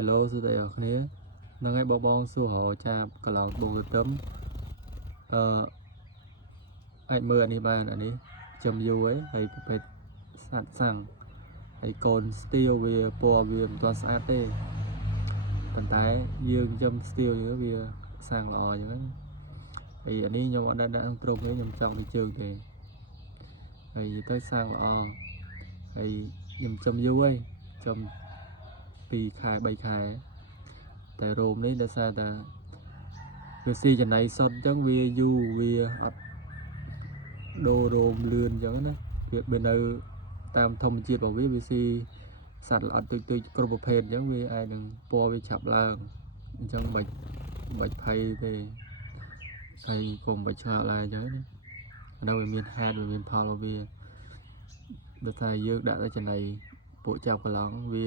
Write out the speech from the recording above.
Hello សួស្តីអ្នកគ្នានឹងឲ្យបងសួរហៅចាប់កន្លងបងទៅអាចមើលអានេះបានអានេះចំយូរហើយប្រភេទស្អាតសាំងហើយកូន steel វាពណ៌វាមិនទាន់ស្អាតទេប៉ុន្តែយើងចំ steel យើងវាសាំងល្អអញ្ចឹងហើយអានេះខ្ញុំអត់ដាក់ក្នុងទ្រុងទេខ្ញុំចង់ទៅជើងទេហើយទៅសាំងល្អហើយខ្ញុំចំយូរហើយចំ2 ខែ 3 ខែតែរោមនេះដោយសារតែវាស៊ីចំណៃសុតអញ្ចឹងវាយូរវាអត់ដូររោមលឿនអញ្ចឹងណាវានៅតាមធម្មជាតិរបស់វាស៊ីសត្វល្អិតទុយគ្រប់ប្រភេទអញ្ចឹងវាអាចនឹងពណ៌វាឆាប់ឡើងអញ្ចឹងមិនភ័យទេហើយកុំបាច់ឆ្ងល់ឡើយអញ្ចឹងណានៅវាមានហេតុវាមានផលរបស់វាដោយសារយើងដាក់តែចំណៃពួកចាប់កន្លងវា